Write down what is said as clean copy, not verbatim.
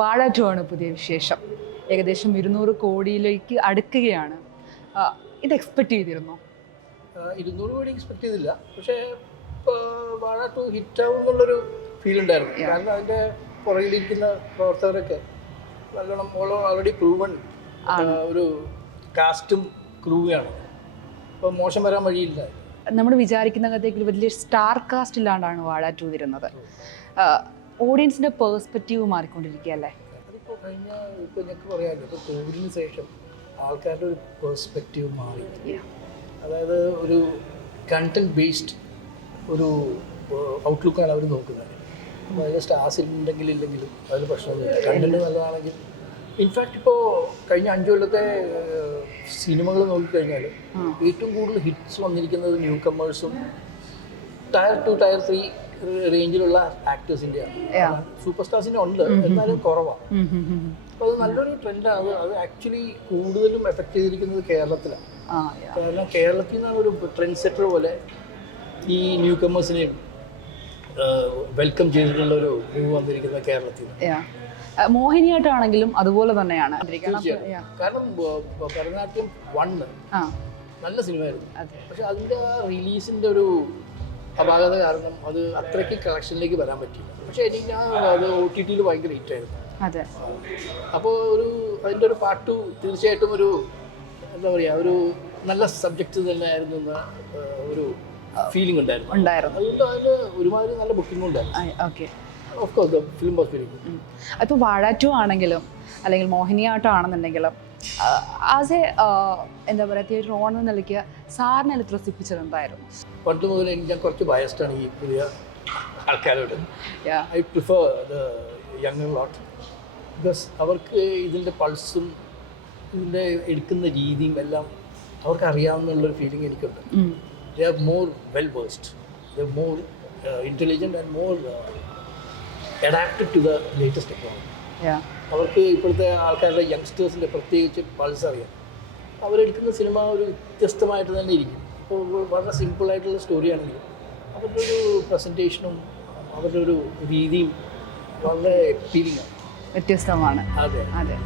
വാഴ 2 ആണ് പുതിയ വിശേഷം. ഏകദേശം 200 കോടിയിലേക്ക് അടുക്കുകയാണ്. ഇത് എക്സ്പെക്ട് ചെയ്തിരുന്നോ? 200 കോടി എക്സ്പെക്ട് ചെയ്തില്ല. പക്ഷേ വാഴ 2 ഹിറ്റാവും എന്നുള്ളൊരു ഫീൽ ഉണ്ടായിരുന്നു. കാരണം അതിൻ്റെ പുറകിലിരിക്കുന്ന പ്രവർത്തകരൊക്കെ നല്ലോണം ഓൾറെഡി പ്രൂവൺ ഒരു കാസ്റ്റും ക്രൂവാണ്. അപ്പോൾ മോശം വരാൻ വഴിയില്ല. നമ്മൾ വിചാരിക്കുന്നതിലേക്ക് വലിയ സ്റ്റാർ കാസ്റ്റ് ഇല്ലാണ്ടാണ് വാഴ 2 വരുന്നത്. ഓഡിയൻസിൻ്റെ പേഴ്സ്പെക്റ്റീവ് മാറിക്കൊണ്ടിരിക്കുകയല്ലേ? അതിപ്പോൾ ഇപ്പോൾ ഞങ്ങൾക്ക് പറയാമല്ലോ, ഇപ്പോൾ കോവിഡിന് ശേഷം ആൾക്കാരുടെ ഒരു പേഴ്സ്പെക്റ്റീവ് മാറി. അതായത് ഒരു കണ്ടന്റ് ബേസ്ഡ് ഒരു ഔട്ട്ലുക്കാണ് അവർ നോക്കുന്നത്. അപ്പോൾ അതിൽ സ്റ്റാർസ് ഉണ്ടെങ്കിലും ഇല്ലെങ്കിലും അതിന് പ്രശ്നമൊന്നുമില്ല. കണ്ടന്റ് നല്ലതാണെങ്കിൽ ഇൻഫാക്റ്റ് ഇപ്പോൾ കഴിഞ്ഞ 5 കൊല്ലത്തെ സിനിമകൾ നോക്കിക്കഴിഞ്ഞാൽ ഏറ്റവും കൂടുതൽ ഹിറ്റ്സ് വന്നിരിക്കുന്നത് ന്യൂ കമേഴ്സും ടയർ 2 ടയർ 3 റേഞ്ചിലുള്ള ആക്ടേഴ്സിൻ്റെയാണ്. സൂപ്പർ സ്റ്റാർസിൻ്റെ ഉണ്ട്, എന്നാലും കുറവാണ്. അപ്പോൾ അത് നല്ലൊരു ട്രെൻഡാണ്. അത് ആക്ച്വലി കൂടുതലും എഫക്റ്റ് ചെയ്തിരിക്കുന്നത് കേരളത്തിലാണ്. കാരണം കേരളത്തിൽ നിന്നാണ് ഒരു ട്രെൻഡ് സെറ്റർ പോലെ ഈ ന്യൂ കമേഴ്സിനെയും വെൽക്കം ചെയ്തിട്ടുള്ള ഒരു മൂവ് വന്നിരിക്കുന്ന കേരളത്തിൽ. മോഹിനിയാട്ടമാണെങ്കിലും അതുപോലെ തന്നെയാണ്. കാരണം ഭരതനാട്യം 1 നല്ല സിനിമയായിരുന്നു. പക്ഷെ അതിൻ്റെ ആ റിലീസിൻ്റെ ഒരു അപാകത കാരണം അത് അത്രയ്ക്ക് കളക്ഷനിലേക്ക് വരാൻ പറ്റില്ല. പക്ഷെ എനിക്ക് അത് OTT ഭയങ്കര ഹിറ്റായിരുന്നു. അപ്പോൾ അതിൻ്റെ ഒരു പാർട്ട് 2 തീർച്ചയായിട്ടും ഒരു എന്താ പറയുക, ഒരു നല്ല സബ്ജക്റ്റ് തന്നെ ആയിരുന്നു എന്ന ഒരു ഫീലിംഗ് ഉണ്ടായിരുന്നു. അതുകൊണ്ട് അതിൽ ഒരുമാതിരി നല്ല ബുക്കിംഗ് ഉണ്ടായിരുന്നു. Of course film was very good. ഇപ്പോൾ വാഴ 2 ആണെങ്കിലും അല്ലെങ്കിൽ മോഹിനിയാട്ടം ആണെന്നുണ്ടെങ്കിലും ആസ് എ എന്താ പറയുക, തിയേറ്റർ ഓൺ എന്ന നിലയ്ക്ക് സാറിനെ ത്രസിപ്പിച്ചതെന്തായിരുന്നു? പണ്ട് മുതൽ ഞാൻ കുറച്ച് ബയസ്ഡാണ് ഈ പുതിയ ആൾക്കാരോട്. I prefer the younger lot. Because അവർക്ക് ഇതിൻ്റെ പൾസും ഇതിൻ്റെ എടുക്കുന്ന രീതിയും എല്ലാം അവർക്ക് അറിയാവുന്നുള്ളൊരു ഫീലിംഗ് എനിക്കുണ്ട്. They are more well versed, they are more intelligent and more adapted to the latest technology. അവർക്ക് ഇപ്പോഴത്തെ ആൾക്കാരുടെ യങ്സ്റ്റേഴ്സിൻ്റെ പ്രത്യേകിച്ച് പൾസ് അറിയാം. അവരെടുക്കുന്ന സിനിമ ഒരു വ്യത്യസ്തമായിട്ട് തന്നെ ഇരിക്കും. ഇപ്പോൾ വളരെ സിമ്പിളായിട്ടുള്ള സ്റ്റോറിയാണെങ്കിലും അവരുടെ ഒരു പ്രസൻറ്റേഷനും അവരുടെ ഒരു രീതിയും വളരെ അപ്പീലിംഗ് ആണ്, വ്യത്യസ്തമാണ്. അതെ.